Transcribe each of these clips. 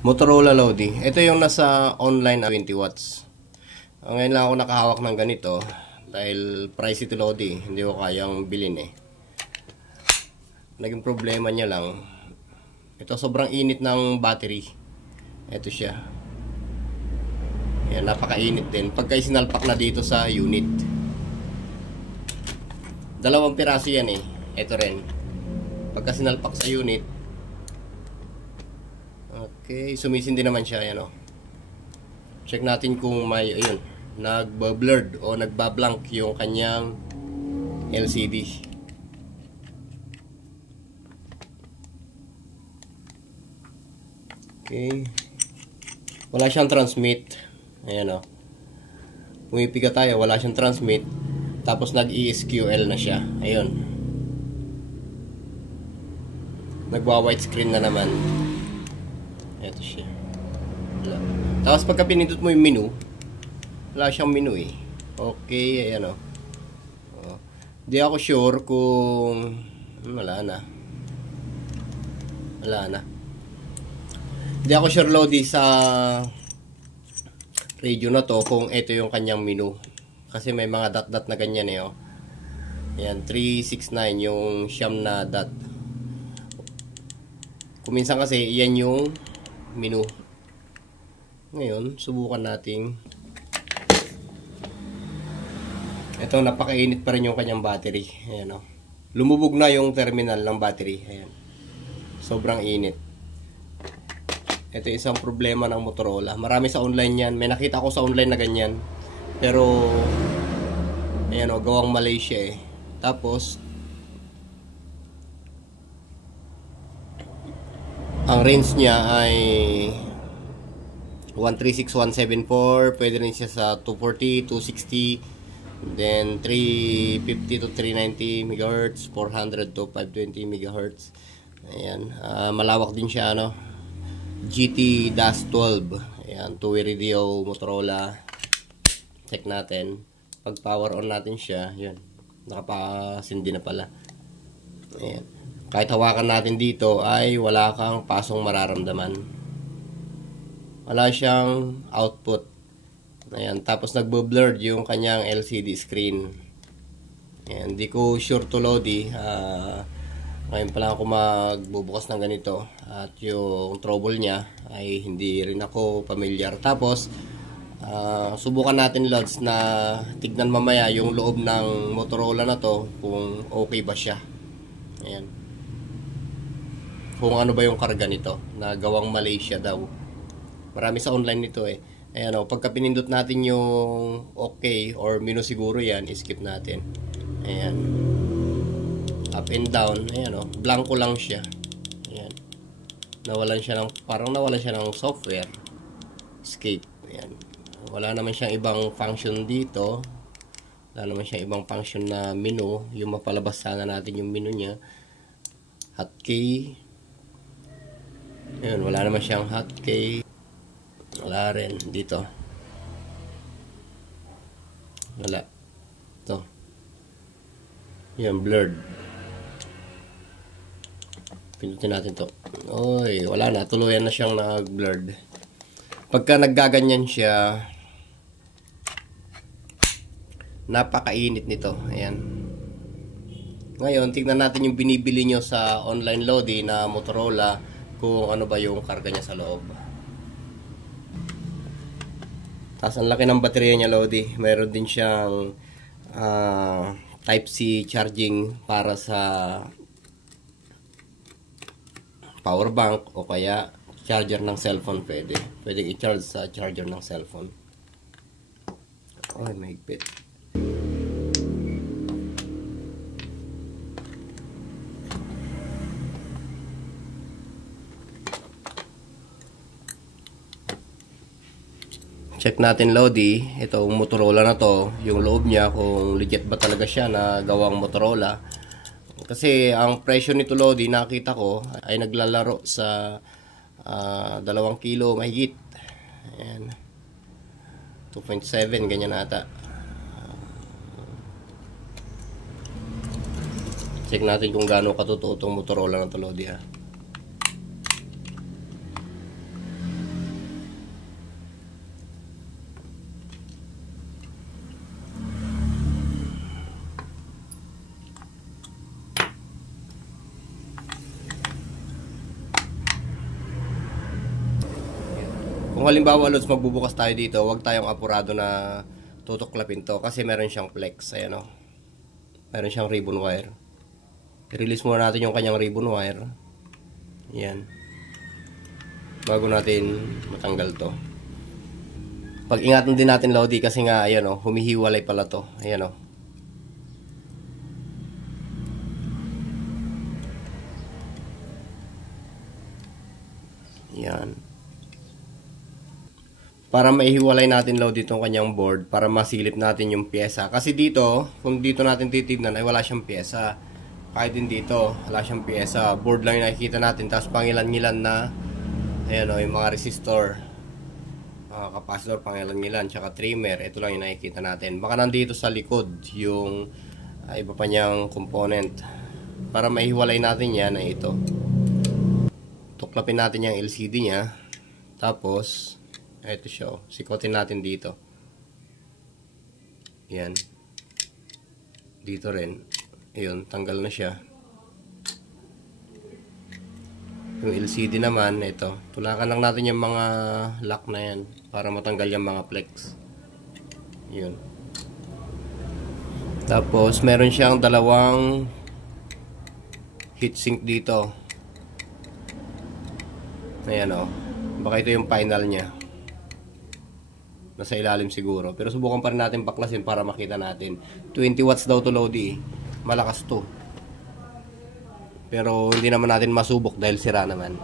Motorola Lodi. Ito yung nasa online 20 watts. Ngayon lang ako nakahawak ng ganito dahil pricey to Lodi. Hindi ko kayang bilhin eh. Naging problema niya lang. Ito sobrang init ng battery. Ito siya. Yan, napakainit din. Pagka sinalpak na dito sa unit. Dalawang piraso yan eh. Ito rin. Pagka sinalpak sa unit. Okay, sumisindi naman siya, yan o. Check natin kung may, ayun, nagba-blurred o nagba-blank yung kanyang LCD. Okay. Wala siyang transmit. Ayan o. Pumipiga tayo, wala siyang transmit. Tapos nag-ESQL na siya. Ayun. Nagwa-white screen na naman. Ito siya. Wala. Tapos pagka pinindot mo yung menu, wala siyang menu eh. Okay, ayan o. Di ako sure kung wala na. Wala na. Di ako sure Lodi sa radio na to kung ito yung kanyang menu. Kasi may mga dot-dot na ganyan eh oh. Ayan, 369 yung siyam na dot. Kuminsan kasi yan yung menu. Ngayon, subukan nating ito, napakainit pa rin yung kanyang battery. Ayan o. Lumubog na yung terminal ng battery. Ayan. Sobrang init. Ito isang problema ng Motorola. Marami sa online yan. May nakita ko sa online na ganyan. Pero ayan o, gawang Malaysia eh. Tapos ang range niya ay 136, 174. Pwede rin siya sa 240, 260. Then 350 to 390 MHz, 400 to 520 MHz. Ayan, malawak din siya ano. GT-12. Ayan, two-way radio Motorola. Check natin. Pag power on natin siya, yun. Nakapasindi na pala. Ayan. Kahit hawakan natin dito ay wala kang pasong mararamdaman. Wala siyang output. Ayan, tapos nagbo-blurred yung kanyang LCD screen. Ayan, di ko sure to Lodi. Ngayon pa lang ako magbubukas ng ganito. At yung trouble niya ay hindi rin ako familiar. Tapos, subukan natin Lods na tignan mamaya yung loob ng Motorola na to kung okay ba siya. Ayan. Kung ano ba yung karga nito na gawang Malaysia daw. Marami sa online nito eh. Ayan o, pagka pinindot natin yung okay or menu siguro yan, skip natin. Ayan. Up and down. Ayan o, blanco lang siya. Ayan. Nawalan siya ng, parang nawalan siya ng software. Escape. Ayan. Wala naman siyang ibang function dito. Wala naman siyang ibang function na menu. Yung mapalabas sana natin yung menu niya. Hotkey. Ayan, wala naman siyang hotkey. Wala rin dito. Wala. Ito. Yan, blurred. Pinutin natin to. Oy, wala na. Tuluyan na siyang nag-blurred. Pagka naggaganyan siya, napakainit nito. Ayan. Ngayon, tignan natin yung binibili nyo sa online Lodi na Motorola kung ano ba yung karga niya sa loob. Tapos ang laki ng baterya niya Lodi. Meron din siyang Type-C charging para sa power bank o kaya charger ng cellphone pwede. Pwedeng i-charge sa charger ng cellphone. Ay, mahigpit. Check natin Lodi, itong Motorola na to, yung loob niya kung legit ba talaga siya na gawang Motorola. Kasi ang presyo nito Lodi nakita ko ay naglalaro sa 2 kilo mahigit. Ayan. 2.7 ganyan ata. Check natin kung gaano katotoo itong Motorola na to Lodi ha. Kung halimbawa lods, magbubukas tayo dito, huwag tayong apurado na tutuklapin to kasi meron siyang flex. Ayan o. Meron siyang ribbon wire. I-release muna natin yung kanyang ribbon wire. Ayan. Bago natin matanggal to. Pag-ingatan din natin Lodi kasi nga ayan o, humihiwalay pala to. Ayan o. Ayan. Para maihiwalay natin Lodi itong kanyang board para masilip natin yung pyesa. Kasi dito, kung dito natin titignan ay wala siyang pyesa. Kahit din dito, wala siyang pyesa. Board lang yung nakikita natin. Tapos pangilan-ngilan na ayan o, yung mga resistor, capacitor, pangilan-ngilan, tsaka trimmer. Ito lang yung nakikita natin. Baka nandito sa likod yung iba pa niyang component. Para maihiwalay natin yan ay ito. Tuklapin natin yung LCD niya. Tapos ito siya, sikotin natin dito. Yan. Dito rin. Ayun, tanggal na siya. Yung LCD naman, ito. Tulakan lang natin yung mga lock na yan para matanggal yung mga flex. Yun. Tapos, meron siyang dalawang heatsink dito. Ayan o. Baka ito yung final niya. Nasa ilalim siguro. Pero subukan pa rin natin baklasin para makita natin. 20 watts daw to Lodi. Malakas to. Pero hindi naman natin masubok dahil sira naman.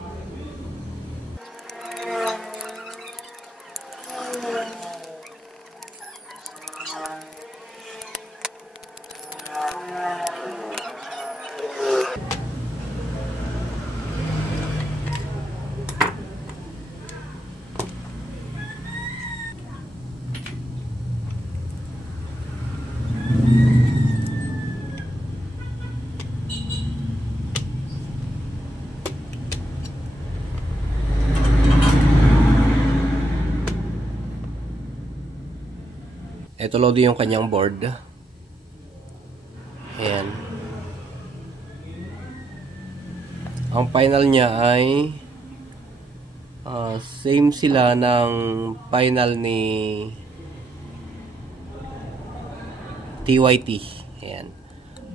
Ito Lodi yung kanyang board. Ayan. Ang final niya ay same sila ng final ni TYT. Ayan.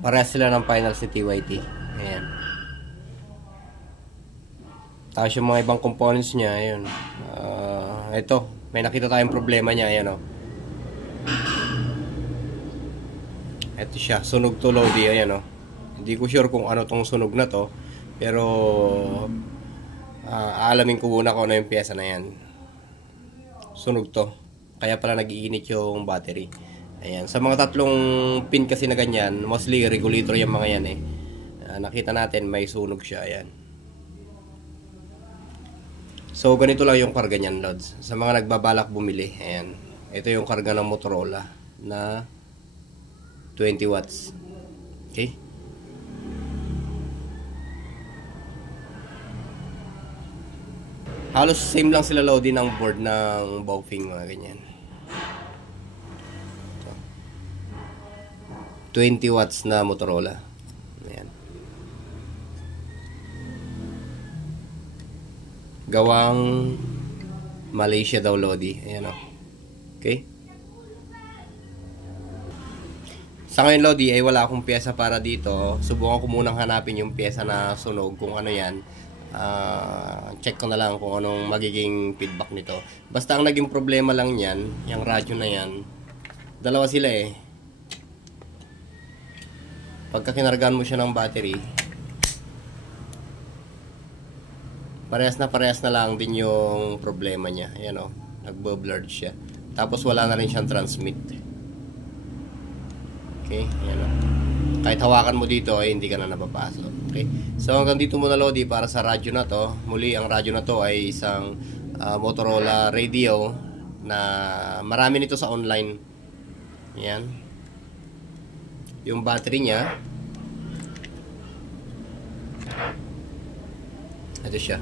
Parehas sila ng final si TYT. Ayan. Tapos yung mga ibang components niya, ayun. Ito, may nakita tayong problema niya, ayan o. Ito siya, sunog to Lodi, ayan o. Hindi ko sure kung ano tong sunog na to, pero aalamin ko muna kung ano yung pyesa na yan. Sunog to, kaya pala nag-iinit yung battery. Ayan, sa mga tatlong pin kasi na ganyan, mostly regulator yung mga yan eh. Nakita natin may sunog siya, ayan. So ganito lang yung karga niyan Lods. Sa mga nagbabalak bumili, ayan. Ito yung karga ng Motorola na 20 watts. Okay? Halos same lang sila Lodi ng board ng Baofeng, mga ganyan. So, 20 watts na Motorola. Ayan. Gawang Malaysia daw Lodi. Ayan o. Okay? Sa ngayon Lodi ay wala akong pyesa para dito. Subukan ko munang hanapin yung pyesa na sunog kung ano yan. Check ko na lang kung anong magiging feedback nito. Basta ang naging problema lang yan, yung radyo na yan, dalawa sila eh. Pagka kinargahan mo siya ng battery, parehas na lang din yung problema niya. Ayan o, nagbo-blurred siya. Tapos wala na rin siyang transmit. Okay, ayan o. Kahit hawakan mo dito ay hindi ka na napapasok. Okay. So hanggang dito muna Lodi para sa radyo na to. Muli ang radyo na to ay isang Motorola radio na marami nito sa online. Ayan. Yung battery niya, ito siya.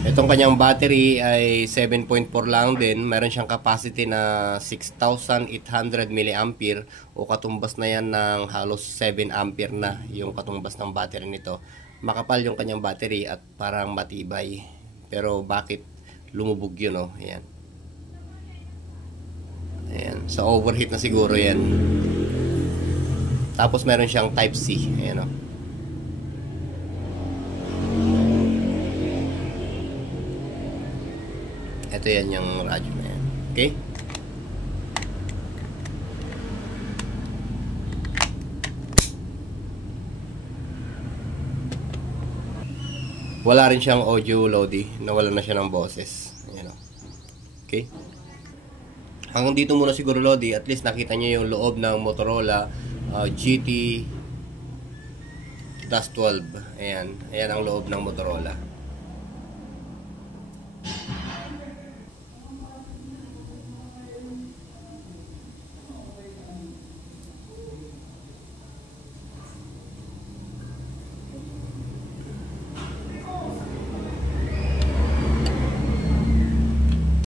Itong kanyang battery ay 7.4 lang din. Meron siyang capacity na 6,800 mAh o katumbas na yan ng halos 7 ampere na yung katumbas ng battery nito. makapal yung kanyang battery at parang matibay. Pero bakit lumubog yun, oh? Ayan. Ayan. Sa overheat na siguro yan. Tapos meron siyang type C. Ayan, oh. Ito yan yung radyo na yan. Okay? Wala rin siyang audio, Lodi. Nawala na siya ng boses. Ayan, o. Okay? Hanggang dito muna siguro, Lodi. At least nakita niyo yung loob ng Motorola GT-12. Ayan. Ayan ang loob ng Motorola.